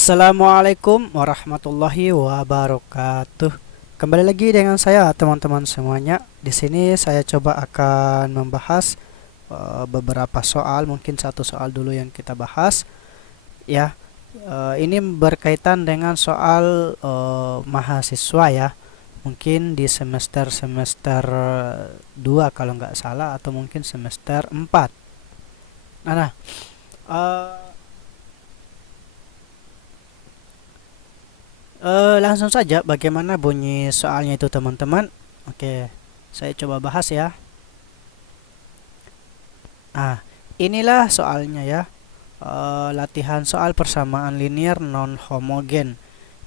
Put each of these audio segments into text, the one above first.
Assalamualaikum warahmatullahi wabarakatuh. Kembali lagi dengan saya teman-teman semuanya. Di sini saya coba akan membahas beberapa soal, mungkin satu soal dulu yang kita bahas ya. Ini berkaitan dengan soal mahasiswa ya. Mungkin di semester 2 kalau nggak salah, atau mungkin semester 4. Nah, eh, langsung saja bagaimana bunyi soalnya itu teman-teman. Oke, saya coba bahas ya. Nah, inilah soalnya ya. Latihan soal persamaan linear non homogen.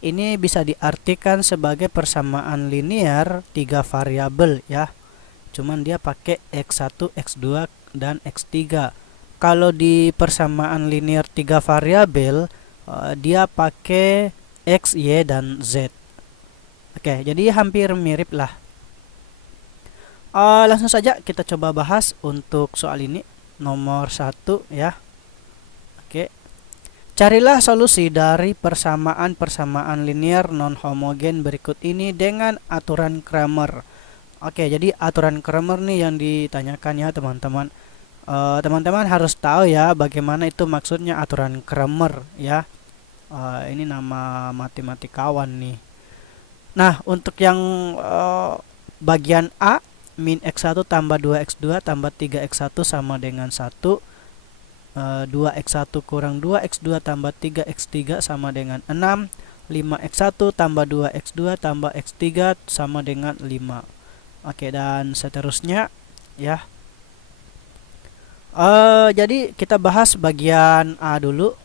Ini bisa diartikan sebagai persamaan linear tiga variabel ya. Cuman dia pakai x1, x2 dan x3. Kalau di persamaan linear tiga variabel, dia pakai X, Y, dan Z. Oke, jadi hampir mirip lah. Langsung saja kita coba bahas untuk soal ini. Nomor satu ya. Oke. Carilah solusi dari persamaan-persamaan linear non-homogen berikut ini dengan aturan Cramer. Oke, jadi aturan Cramer nih yang ditanyakan ya teman-teman. Teman-teman harus tahu ya bagaimana itu maksudnya aturan Cramer ya. Ini nama matematikawan nih. Nah, untuk yang bagian A, min x1 tambah 2x2 tambah 3x1 sama dengan 1. 2x1 kurang 2x2 tambah 3x3 sama dengan 6. 5x1 tambah 2x2 tambah x3 sama dengan 5. Oke, dan seterusnya ya. Jadi kita bahas bagian A dulu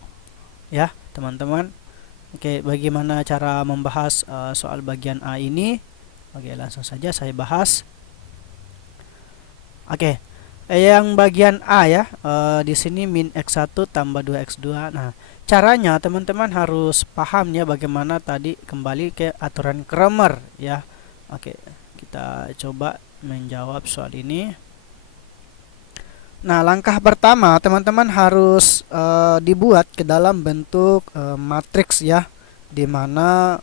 ya teman-teman. Oke, bagaimana cara membahas soal bagian A ini? Oke, langsung saja saya bahas. Oke, yang bagian A ya, di sini min x1 tambah 2x2. Nah, caranya teman-teman harus paham ya bagaimana tadi, kembali ke aturan Cramer ya. Oke, kita coba menjawab soal ini. Nah, langkah pertama teman-teman harus dibuat ke dalam bentuk matriks ya, dimana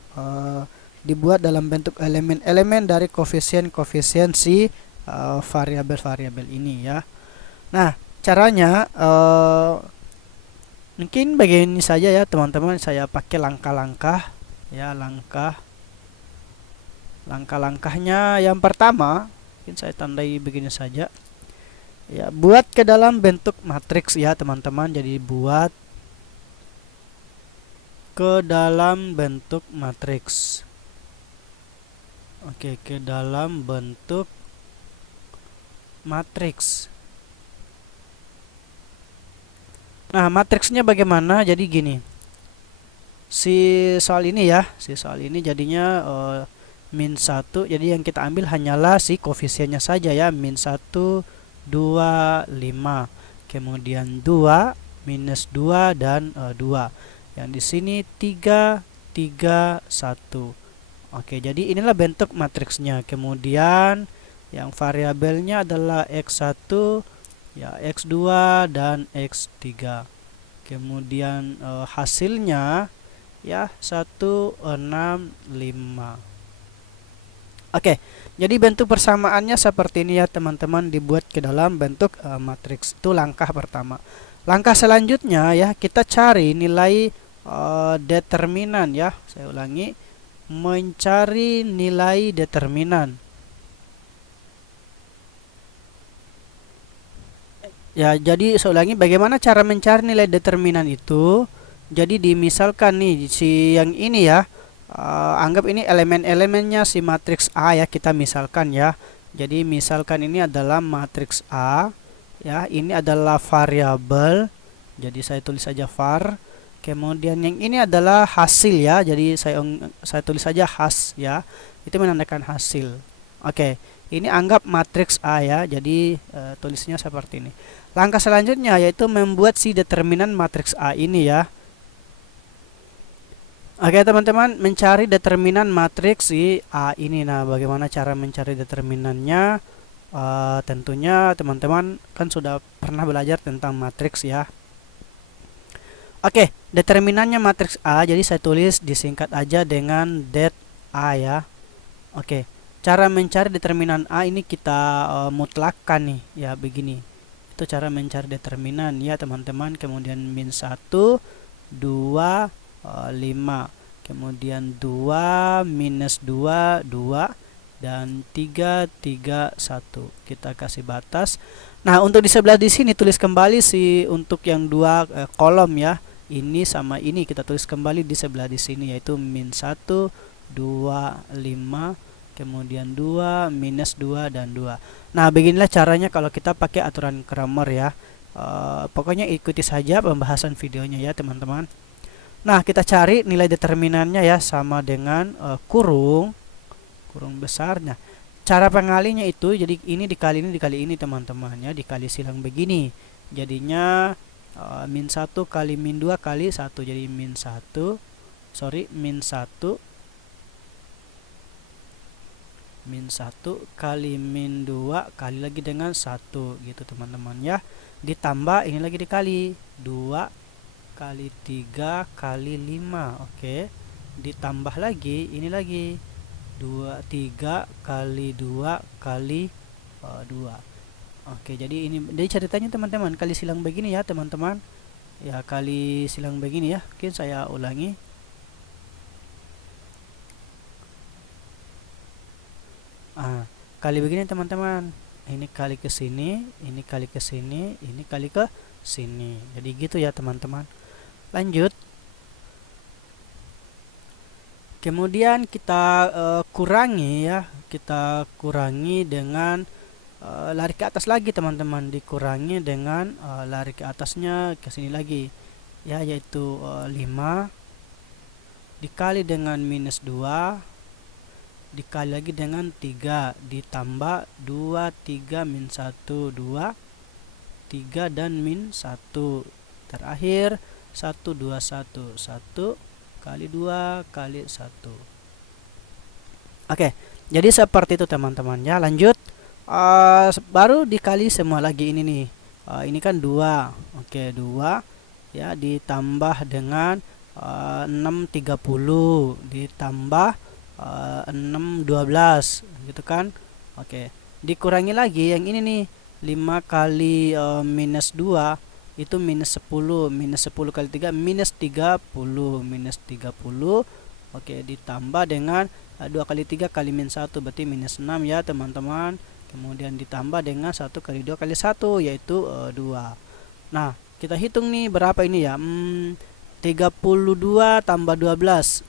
dibuat dalam bentuk elemen-elemen dari koefisien-koefisien si variabel-variabel ini ya. Nah, caranya mungkin begini saja ya teman-teman, saya pakai langkah-langkah ya, langkah-langkahnya. Yang pertama, mungkin saya tandai begini saja. Ya, buat ke dalam bentuk matriks ya teman-teman. Jadi buat ke dalam bentuk matriks. Oke, ke dalam bentuk matriks. Nah, matriksnya bagaimana? Jadi gini. Si soal ini jadinya min 1. Jadi yang kita ambil hanyalah si koefisiennya saja ya, min 1, 2, 5. Kemudian 2, minus 2, dan 2. Yang di sini 3, 3, 1. Oke, jadi inilah bentuk matriksnya. Kemudian yang variabelnya adalah x1, ya x2, dan x3. Kemudian hasilnya ya 1, 6, 5. Oke, jadi bentuk persamaannya seperti ini ya teman-teman, dibuat ke dalam bentuk matriks. Itu langkah pertama. Langkah selanjutnya ya, kita cari nilai determinan ya. Saya ulangi, mencari nilai determinan. Ya, jadi saya ulangi, bagaimana cara mencari nilai determinan itu? Jadi dimisalkan nih si yang ini ya. Anggap ini elemen-elemennya si matriks A ya, kita misalkan ya. Jadi misalkan ini adalah matriks A ya, ini adalah variabel. Jadi saya tulis saja var. Kemudian yang ini adalah hasil ya. Jadi saya tulis saja has ya. Itu menandakan hasil. Oke, ini anggap matriks A ya. Jadi tulisnya seperti ini. Langkah selanjutnya yaitu membuat si determinan matriks A ini ya. Oke teman-teman, mencari determinan matriks si A ini. Nah, bagaimana cara mencari determinannya? Tentunya teman-teman kan sudah pernah belajar tentang matriks ya. Oke, Determinannya matriks A, jadi saya tulis disingkat aja dengan det A ya. Oke, cara mencari determinan A ini kita mutlakkan nih ya, begini. Itu cara mencari determinan ya teman-teman. Kemudian min 1, 2, 5. Kemudian 2, minus 2, 2. Dan 3, 3, 1. Kita kasih batas. Nah, untuk di sebelah di sini tulis kembali untuk yang dua kolom ya. Ini sama ini kita tulis kembali di sebelah di sini, yaitu min 1, 2, 5, kemudian 2, minus 2, dan 2. Nah, beginilah caranya kalau kita pakai aturan Cramer ya. Pokoknya ikuti saja pembahasan videonya ya teman-teman. Nah, kita cari nilai determinannya ya, sama dengan kurung besarnya. Cara pengalinya itu, jadi ini dikali ini teman-teman ya, dikali silang begini. Jadinya min 1 kali min 2 kali 1, jadi min 1 kali min 2 kali lagi dengan 1 gitu teman-teman ya. Ditambah ini lagi dikali 2 kali 3 kali 5. Oke. Ditambah lagi ini lagi 3 kali 2 kali 2. Oke, jadi ceritanya teman-teman, kali silang begini ya teman-teman. Ya, kali silang begini ya. Mungkin saya ulangi. Kali begini teman-teman. Ini kali ke sini, ini kali ke sini, ini kali ke sini. Jadi gitu ya teman-teman. Lanjut. Kemudian kita kurangi ya. Kita kurangi dengan lari ke atas lagi teman-teman, dikurangi dengan lari ke atasnya ke sini lagi ya, yaitu 5 dikali dengan minus 2 dikali lagi dengan 3 ditambah 2, 3, min 1, 2, 3 dan min 1. Terakhir 1, 2, 1, 1 kali 2 kali 1. Oke, jadi seperti itu teman-teman ya. Lanjut. Baru dikali semua lagi ini nih. Ini kan 2. Oke, 2 ya, ditambah dengan 6, 30 ditambah 6, 12 gitu kan. Oke, dikurangi lagi yang ini nih, 5 kali minus 2 itu minus 10. Minus 10 kali 3 minus 30. Minus 30. Oke, ditambah dengan 2 kali 3 kali min 1 berarti minus 6 ya teman-teman. Kemudian ditambah dengan 1 kali 2 kali 1 yaitu 2. Nah, kita hitung nih berapa ini ya. 32 tambah 12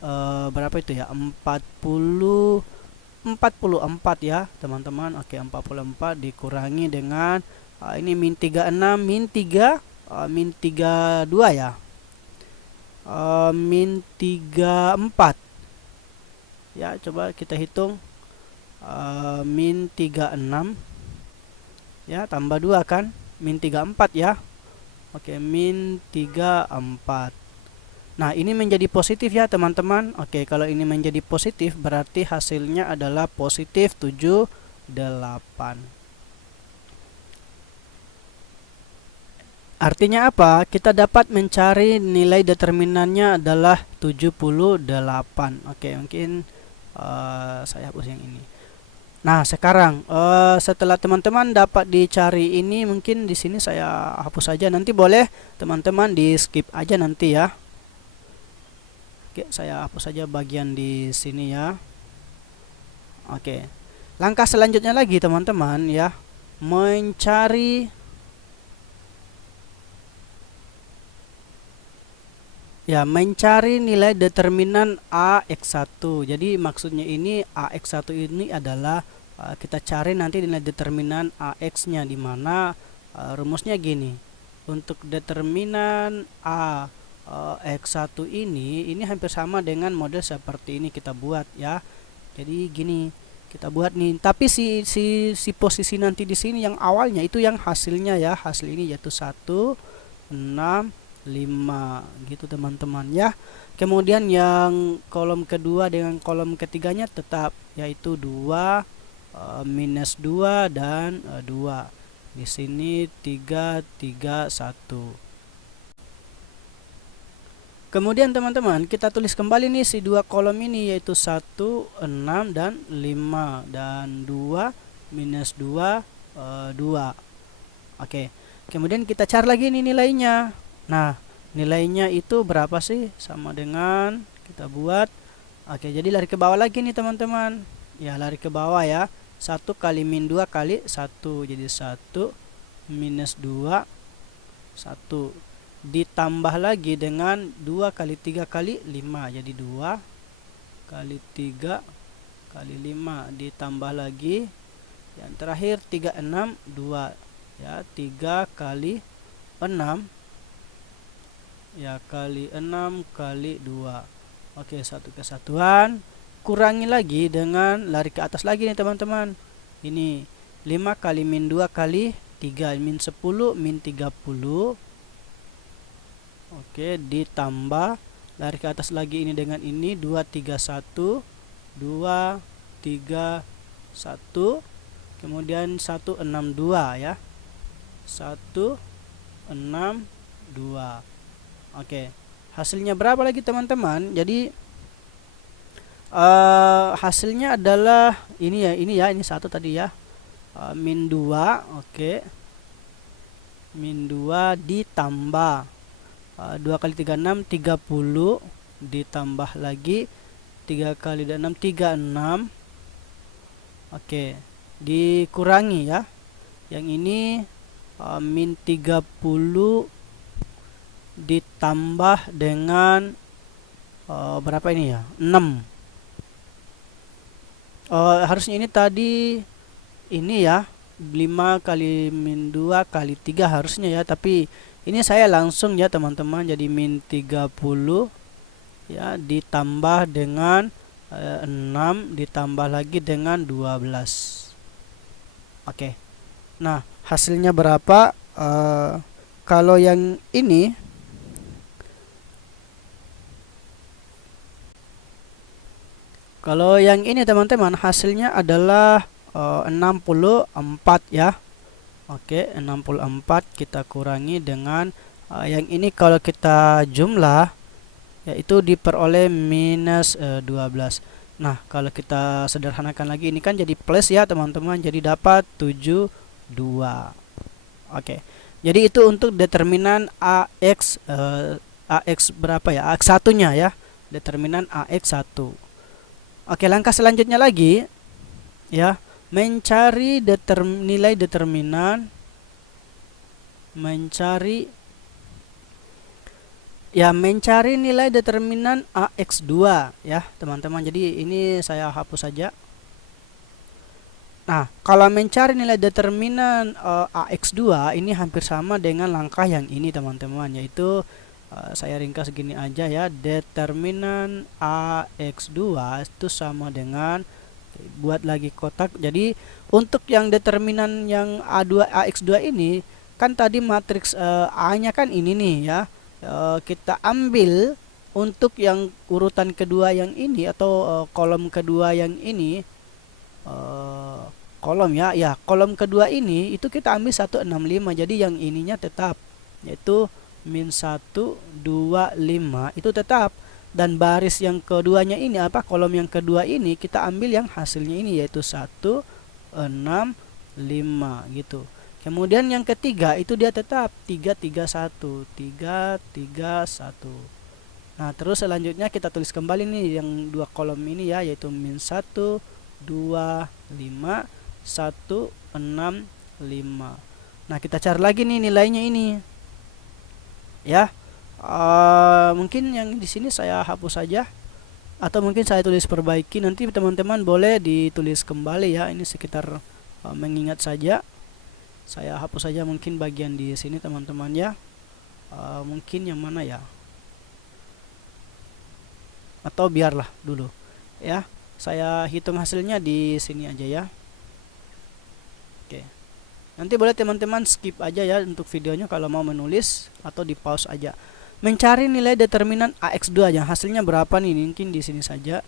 berapa itu ya? 44 ya teman-teman. Oke, 44 dikurangi dengan ini min 36 min 3 min 32 ya. Min 34 ya, coba kita hitung. Min 36 ya, tambah 2 kan, min 34 ya. Oke, min 34. Nah, ini menjadi positif ya teman-teman. Oke, kalau ini menjadi positif berarti hasilnya adalah positif 78. Artinya apa? Kita dapat mencari nilai determinannya adalah 78. Oke, mungkin saya hapus yang ini. Nah, sekarang setelah teman-teman dapat dicari ini, mungkin di sini saya hapus saja. Nanti boleh teman-teman di skip aja nanti ya. Oke, saya hapus saja bagian di sini ya. Oke. Langkah selanjutnya lagi teman-teman ya, mencari nilai determinan AX1. Jadi maksudnya ini AX1 ini adalah kita cari nanti nilai determinan AX-nya, di mana rumusnya gini. Untuk determinan AX1 ini hampir sama dengan model seperti ini kita buat ya. Jadi gini, kita buat nih. Tapi si posisi nanti di sini yang awalnya itu yang hasilnya ya. Hasil ini yaitu 1, 6, 5 gitu teman-teman ya. Kemudian yang kolom kedua dengan kolom ketiganya tetap, yaitu 2, minus 2 dan 2. Di sini 3, 3, 1. Kemudian teman-teman kita tulis kembali nih si dua kolom ini, yaitu 1, 6 dan 5, dan 2 minus 2 2. Oke. Kemudian kita cari lagi nih nilainya. Nah, nilainya itu berapa sih? Sama dengan kita buat. Oke, jadi lari ke bawah lagi nih teman-teman. Ya, lari ke bawah ya. 1 kali min 2 kali 1. Jadi 1 minus 2 1. Ditambah lagi dengan 2 kali 3 kali 5. Jadi 2 kali 3 kali 5. Ditambah lagi yang terakhir 3, 6, 2. Ya, 3 kali 6 ya kali 6 kali 2. Oke, satu kesatuan. Kurangi lagi dengan lari ke atas lagi nih teman-teman. Ini 5 kali min 2 kali 3, min 10 min 30. Oke, ditambah lari ke atas lagi ini dengan ini 2, 3, 1 2, 3, 1. Kemudian 1, 6, 2 ya. 1, 6, 2. Oke, hasilnya berapa lagi teman-teman? Jadi hasilnya adalah ini ya, ini 1 tadi ya, min 2. Oke, min 2 ditambah 2 kali 3, 6, 30. Ditambah lagi 3 kali 6, 36. Oke, dikurangi ya, yang ini min 30 ditambah dengan berapa ini ya, 6. Harusnya ini tadi ini ya, 5 kali min 2 kali 3 harusnya ya, tapi ini saya langsung ya teman-teman, jadi min 30 ya ditambah dengan 6 ditambah lagi dengan 12. Oke. Nah, hasilnya berapa? Kalau yang ini teman-teman hasilnya adalah 64 ya. Oke, 64 kita kurangi dengan yang ini, kalau kita jumlah yaitu diperoleh minus 12. Nah, kalau kita sederhanakan lagi ini kan jadi plus ya teman-teman, jadi dapat 72. Oke, jadi itu untuk determinan AX AX berapa ya, AX 1 nya ya, determinan AX 1. Oke, langkah selanjutnya lagi ya, mencari nilai determinan, mencari nilai determinan AX2 ya teman-teman. Jadi ini saya hapus saja. Nah, kalau mencari nilai determinan AX2 ini hampir sama dengan langkah yang ini teman-teman, yaitu saya ringkas gini aja ya, determinan AX2 itu sama dengan, buat lagi kotak. Jadi untuk yang determinan yang AX2 ini kan tadi matriks A-nya kan ini nih ya. Kita ambil untuk yang urutan kedua yang ini, atau kolom kedua yang ini, kolom ya, kolom kedua ini itu kita ambil 165. Jadi yang ininya tetap, yaitu min 1, 2, 5 itu tetap. Dan baris yang keduanya ini kolom yang kedua ini kita ambil yang hasilnya ini, yaitu 1, 6, 5 gitu. Kemudian yang ketiga itu dia tetap 3, 3, 1, 3, 3, 1. Nah, terus selanjutnya kita tulis kembali nih yang dua kolom ini ya, yaitu min 1, 2, 5, 1, 6, 5. Nah, kita cari lagi nih nilainya ini ya. Mungkin yang di sini saya hapus saja, atau mungkin saya tulis perbaiki. Nanti teman-teman boleh ditulis kembali ya, ini sekitar mengingat saja. Saya hapus saja mungkin bagian di sini teman-teman ya. Mungkin yang mana ya, atau biarlah dulu ya, saya hitung hasilnya di sini aja ya. Oke, nanti boleh teman-teman skip aja ya untuk videonya kalau mau menulis, atau di pause aja. Mencari nilai determinan AX2 yang hasilnya berapa nih, mungkin di sini saja.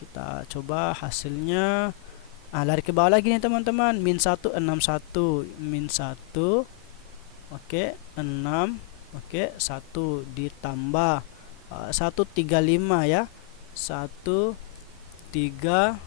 Kita coba hasilnya. Lari ke bawah lagi nih teman-teman, min 1, 61, min 1. Oke, 6, Oke, 1 ditambah 135 ya. 135.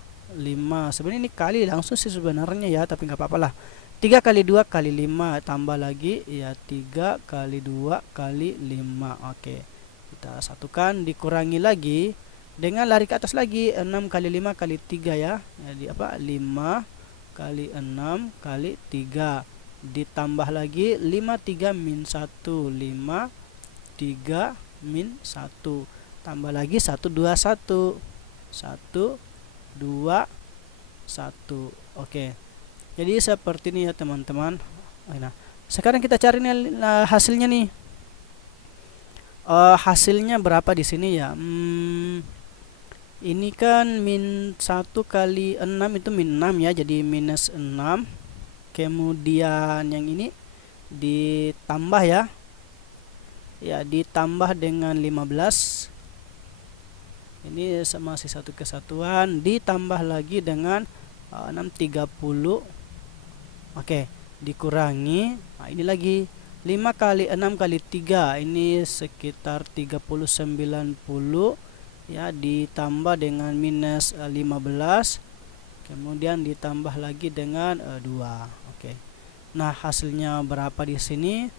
Sebenarnya ini kali langsung sih sebenarnya ya, tapi nggak apa-apa lah. 3 kali 2 kali 5 tambah lagi ya 3 kali 2 kali 5. Oke. Kita satukan, dikurangi lagi dengan lari ke atas lagi 6 kali 5 kali 3 ya. Jadi apa? 5 kali 6 kali 3 ditambah lagi 5 3 min 1 5 3 min 1 tambah lagi 1 2 1 1 2 1. Oke. Jadi seperti ini ya teman-teman. Nah, sekarang kita cari nih hasilnya nih. Hasilnya berapa di sini ya? Ini kan min 1 kali 6 itu min 6 ya. Jadi minus 6. Kemudian yang ini ditambah ya. Ya, ditambah dengan 15. Ini masih satu kesatuan, ditambah lagi dengan 6 30. Oke, dikurangi. Nah, ini lagi 5 kali 6 kali 3 ini sekitar 30 90 ya, ditambah dengan minus 15. Kemudian ditambah lagi dengan 2. Oke. Nah, hasilnya berapa di sini?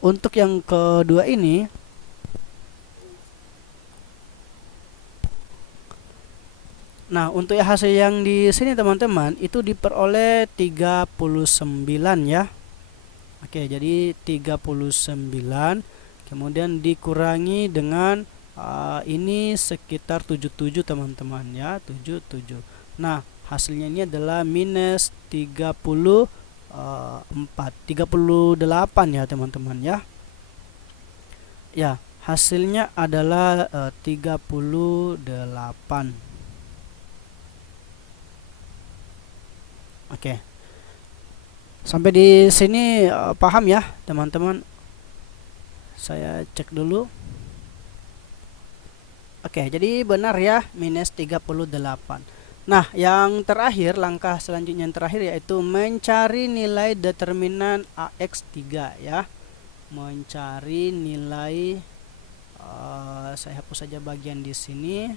Untuk yang kedua ini Nah, untuk hasil yang di sini teman-teman itu diperoleh 39 ya. Oke, jadi 39 kemudian dikurangi dengan ini sekitar 77 teman-teman ya, 77. Nah, hasilnya ini adalah minus 38 ya teman-teman ya. Ya, hasilnya adalah 38. Oke. Sampai di sini paham ya, teman-teman? Saya cek dulu. Oke, jadi benar ya, minus 38. Nah, yang terakhir, langkah selanjutnya yang terakhir yaitu mencari nilai determinan AX3 ya. Mencari nilai saya hapus saja bagian di sini.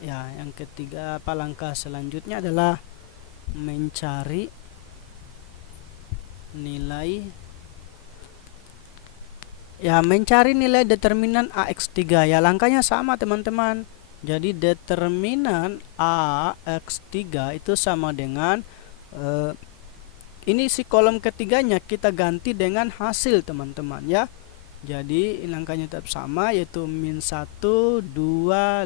Ya, yang ketiga langkah selanjutnya adalah mencari nilai determinan AX3 ya. Langkahnya sama teman-teman. Jadi determinan AX3 itu sama dengan ini si kolom ketiganya kita ganti dengan hasil teman-teman ya. Jadi langkahnya tetap sama, yaitu min 1 2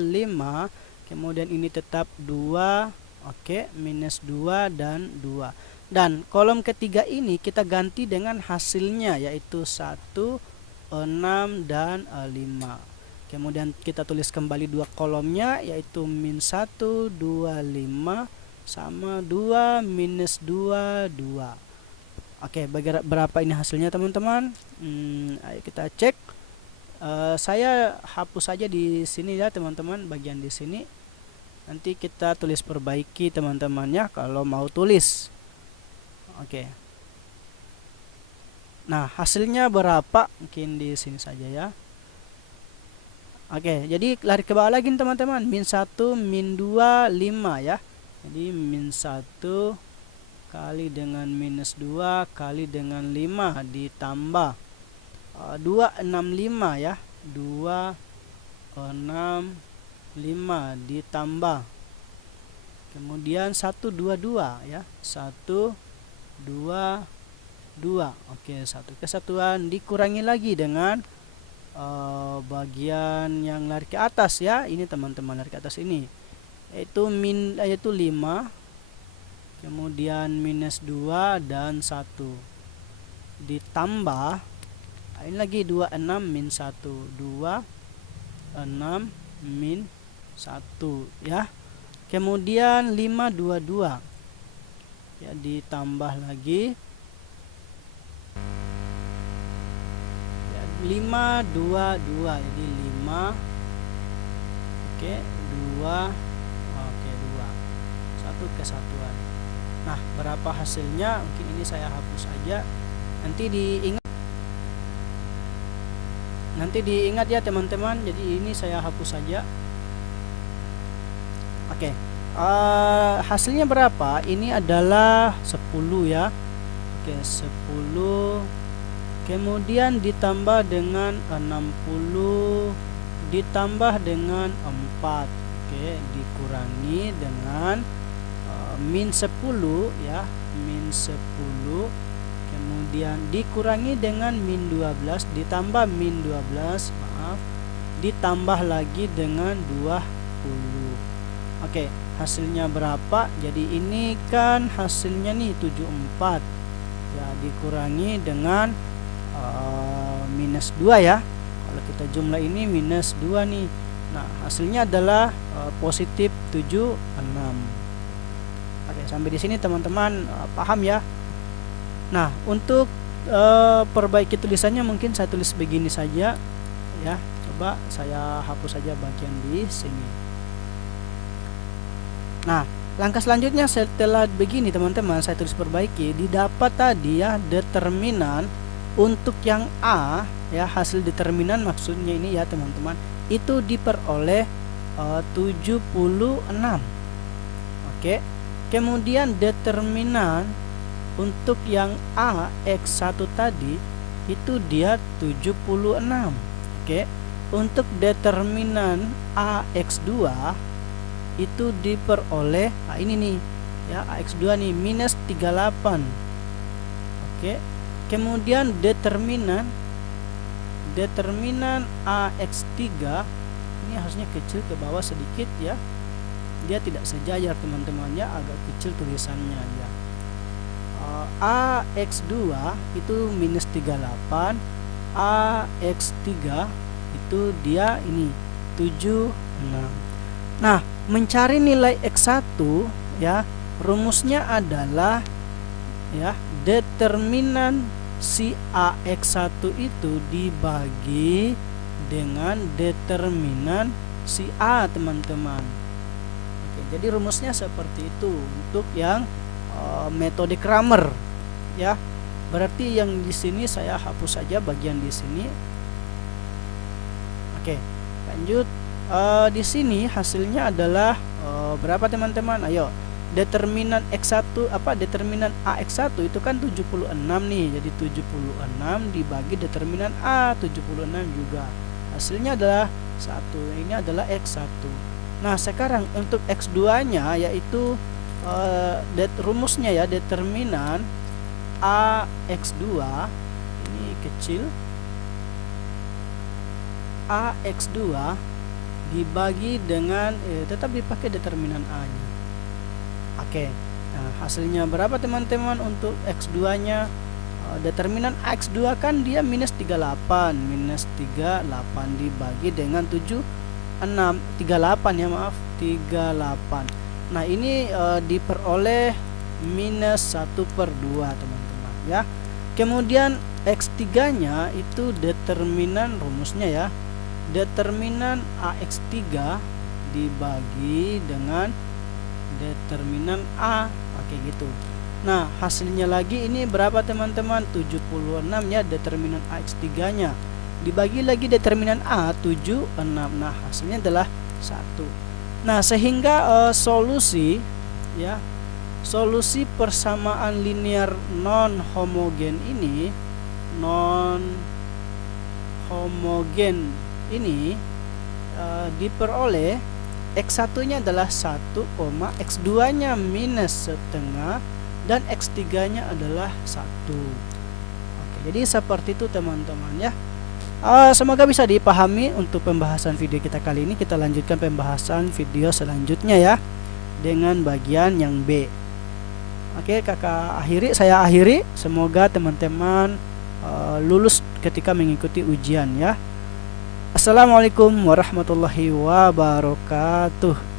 5. Kemudian ini tetap 2. Oke, minus 2 dan 2. Dan kolom ketiga ini kita ganti dengan hasilnya, yaitu 1 6 dan 5. Kemudian kita tulis kembali dua kolomnya, yaitu min 1 2 5 sama 2 minus 2 2. Oke, berapa ini hasilnya teman-teman? Ayo kita cek. Saya hapus saja di sini ya teman-teman, bagian di sini. Nanti kita tulis perbaiki teman-temannya kalau mau tulis. Oke. Nah, hasilnya berapa? Mungkin di sini saja ya. Oke, jadi lari ke bawah lagi teman-teman. Min 1 min 2 5 ya. Jadi min 1 kali dengan minus 2 kali dengan 5 ditambah 265 ya. 265 ditambah kemudian 122 ya. 122. Oke, satu kesatuan dikurangi lagi dengan bagian yang lari ke atas ya. Ini teman-teman lari ke atas ini. Yaitu 5. Kemudian minus 2 dan 1 ditambah ini lagi 26 min 1 26 min 1 ya. Kemudian 522 ya, ditambah lagi ya, 522. Jadi 5 oke 2 oke 2 satu kesatuan. Nah, berapa hasilnya? Mungkin ini saya hapus aja. Nanti diingat Nanti diingat ya teman-teman, jadi ini saya hapus saja. Oke. Hasilnya berapa? Ini adalah 10 ya. Oke, 10 kemudian ditambah dengan 60 ditambah dengan 4. Oke, dikurangi dengan min 10 ya, min 10 kemudian dikurangi dengan min 12 ditambah min 12, maaf, ditambah lagi dengan 20. Oke, hasilnya berapa? Jadi ini kan hasilnya nih 74 ya, dikurangi dengan minus 2 ya. Kalau kita jumlah ini minus 2 nih. Nah, hasilnya adalah positif 76. Oke, sampai di sini teman-teman paham ya. Nah, untuk perbaiki tulisannya mungkin saya tulis begini saja ya. Coba saya hapus saja bagian di sini. Nah, langkah selanjutnya setelah begini teman-teman, saya tulis perbaiki, didapat tadi ya determinan untuk yang A ya, hasil determinan maksudnya ini ya teman-teman, itu diperoleh 76. Oke. Kemudian determinan untuk yang A X1 tadi itu dia 76. Oke. Untuk determinan A X2 itu diperoleh ini nih ya, AX2 nih minus 38. Oke. Kemudian determinan AX3 ini harusnya kecil ke bawah sedikit ya, dia tidak sejajar teman-teman ya, agak kecil tulisannya ya. AX2 itu minus 38, AX3 itu dia ini 76. Nah, mencari nilai X1 ya, rumusnya adalah ya, determinan si AX1 itu dibagi dengan determinan si A teman-teman. Oke, jadi rumusnya seperti itu untuk yang metode Cramer ya. Berarti yang di sini saya hapus saja bagian di sini. Oke, lanjut. Di sini hasilnya adalah berapa teman-teman? Ayo, determinan X1 determinan AX1 itu kan 76 nih. Jadi 76 dibagi determinan A 76 juga. Hasilnya adalah 1. Ini adalah X1. Nah, sekarang untuk X2-nya yaitu rumusnya ya, determinan AX2 ini kecil, AX2 dibagi dengan tetap dipakai determinan A-nya. Oke. Nah, hasilnya berapa teman-teman untuk X2-nya? Determinan X2 kan dia minus 38. Minus 38 dibagi dengan 38 ya, maaf, 38. Nah, ini diperoleh minus 1/2 teman-teman ya. Kemudian X3-nya itu determinan rumusnya ya, determinan AX3 dibagi dengan determinan A. Oke gitu. Nah, hasilnya lagi ini berapa teman-teman? 76 ya, determinan AX3-nya dibagi lagi determinan A 76. Nah, hasilnya adalah 1. Nah, sehingga solusi ya, solusi persamaan linear non homogen ini diperoleh X1-nya adalah 1, X2-nya minus setengah, dan X3-nya adalah 1. Oke, jadi seperti itu teman-teman ya. Semoga bisa dipahami untuk pembahasan video kita kali ini. Kita lanjutkan pembahasan video selanjutnya ya, dengan bagian yang B. Oke, saya akhiri. Semoga teman-teman lulus ketika mengikuti ujian ya. Assalamualaikum warahmatullahi wabarakatuh.